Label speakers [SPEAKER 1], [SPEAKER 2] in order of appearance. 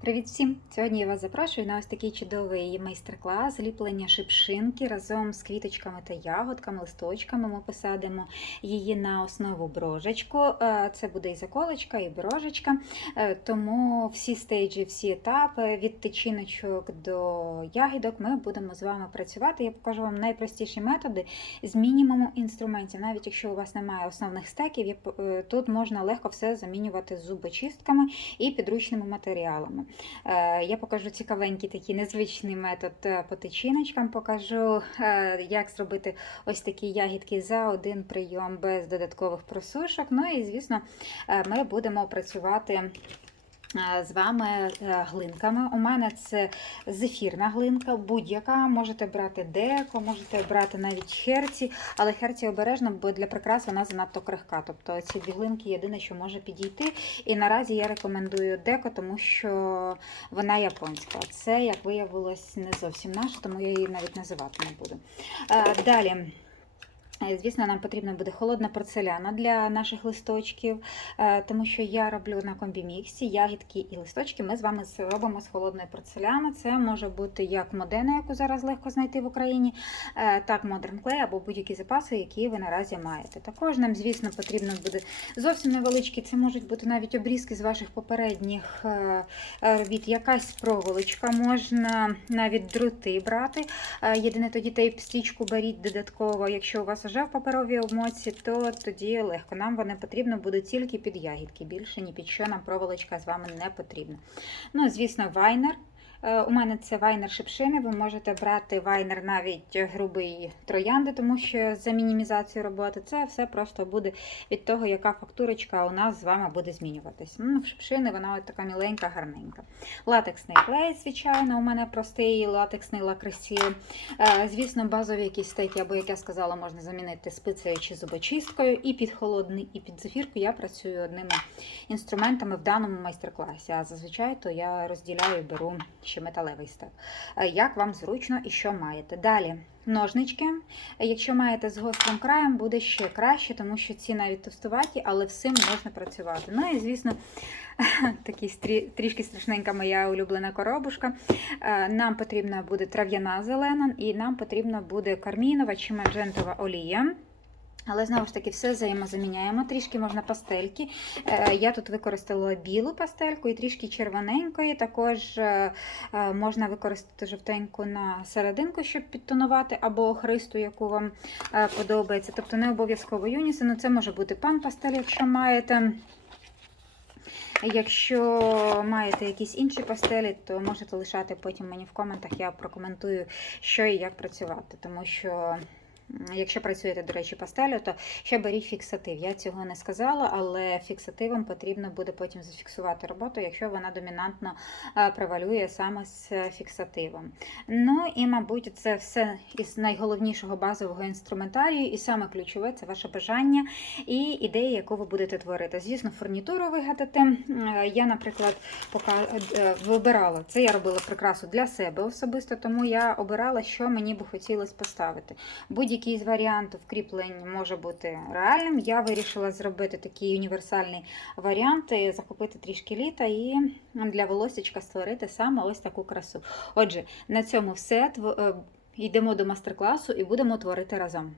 [SPEAKER 1] Привіт всім! Сьогодні я вас запрошую на ось такий чудовий майстер-клас ліплення шипшинки разом з квіточками та ягодками, листочками. Ми посадимо її на основу брожечку. Е, Це буде і заколочка, і брожечка. Е, Тому всі стейджі, всі етапи від тичиночок до ягідок ми будемо з вами працювати. Я покажу вам найпростіші методи з мінімумом інструментів. Навіть якщо у вас немає основних стеків, е, тут можна легко все замінювати зубочистками і підручними матеріалами. Е, Я покажу цікавенький такий незвичний метод е, по тичиночкам. Покажу, е, як зробити ось такі ягідки за один прийом без додаткових просушок. Ну і, звісно, ми будемо працювати. Е, З вами е, глинками. У мене це зефірна глинка, будь-яка. Можете брати деко, можете брати навіть херці, але херці обережно, бо для прикрас вона занадто крихка. Тобто ці дві глинки єдине, що може підійти. І наразі я рекомендую деко, тому що вона японська. Це, як виявилось, не зовсім наша, тому я її навіть називати не буду. Е, Далі. Е, Звісно, нам потрібна буде холодна порцеляна для наших листочків, е, тому що я роблю на комбіміксі ягідки і листочки. Ми з вами зробимо з холодної порцеляни. Це може бути як модена, яку зараз легко знайти в Україні, е, так Modern Clay або будь-які запаси, які ви наразі маєте. Також нам, звісно, потрібно буде зовсім невеличкі. Це можуть бути навіть обрізки з ваших попередніх робіт. Якась проволочка, можна навіть дроти брати. Єдине тоді тейп-стічку беріть додатково. Якщо у вас вже в паперовій обмотці, то тоді легко. Нам вони потрібно будуть тільки під ягідки. Більше ні під що нам проволочка з вами не потрібна. Ну, звісно, вайнер. Е, У мене це вайнер шипшини. Ви можете брати вайнер навіть грубий троянди, тому що за мінімізацію роботи це все просто буде від того, яка фактурочка у нас з вами буде змінюватись. Ну, шипшини вона от така міленька, гарненька. Латексний клей, звичайно, у мене простий латексний лакресіл. Е, Звісно, базові якісь стейки, або, як я сказала, можна замінити спицею чи зубочисткою. І під холодний, і під зефірку я працюю одними інструментами в даному майстер-класі. А зазвичай то я розділяю, беру ще металевий стек. Е, Як вам зручно і що маєте. Далі. Ножнички. Якщо маєте з гострим краєм, буде ще краще, тому що ці навіть товстуваті, але всім можна працювати. Ну і звісно, стрі- трішки страшненька моя улюблена коробушка. Е, Нам потрібна буде трав'яна зелена, і нам потрібна буде кармінова чи маджентова олія. Але знову ж таки все взаємозаміняємо. Трішки можна пастельки. Е, Я тут використала білу пастельку і трішки червоненької. Також е, е, можна використати жовтеньку на серединку, щоб підтонувати, або охристу, яку вам подобається. Тобто не обов'язково юнісен. Це може бути пан пастель, якщо маєте. Якщо маєте якісь інші пастелі, то можете лишати потім мені в коментах. Я прокоментую, що і як працювати, тому що. Якщо працюєте, до речі, пастелю, то ще беріть фіксатив. Я цього не сказала, але фіксативом потрібно буде потім зафіксувати роботу, якщо вона домінантно е, превалює саме з фіксативом. Ну і, мабуть, це все із найголовнішого базового інструментарію, і саме ключове це ваше бажання і ідея, яку ви будете творити. Звісно, фурнітуру вигадати. Е, Я, наприклад, пока е, вибирала це. Я робила прикрасу для себе особисто, тому я обирала, що мені би хотілося поставити. Будь-який з варіантів кріплень може бути реальним. Я вирішила зробити такий універсальний варіант, захопити трішки літа і для волосечка створити саме ось таку красу. Отже, на цьому все. Е, Йдемо до мастер-класу і будемо творити разом.